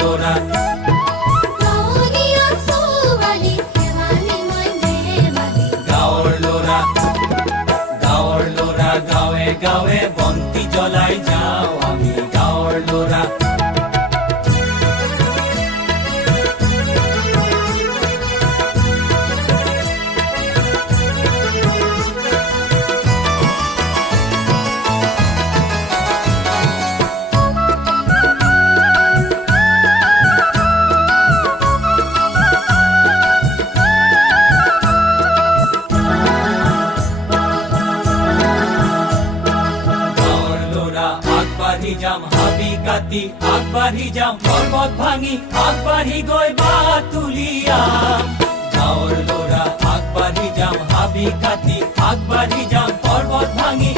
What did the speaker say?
লোৰা গাঁৱলীয়া ছোৱালী খেৱালী মই দেৱালী গাঁৱৰ লোৰা গাঁৱে গাঁৱে বন্তি জ্বলাই যাওঁ আমি গাঁৱৰ লোৰা আগবাঢ়ি যাম হাবি কাটি আগবাঢ়ি যাম পৰ্বত ভাঙি আগবাঢ়ি গৈ বাতুলিয়াম গাঁৱৰ ল'ৰা আগবাঢ়ি যাম হাবি কাটি আগবাঢ়ি যাম পৰ্বত ভাঙি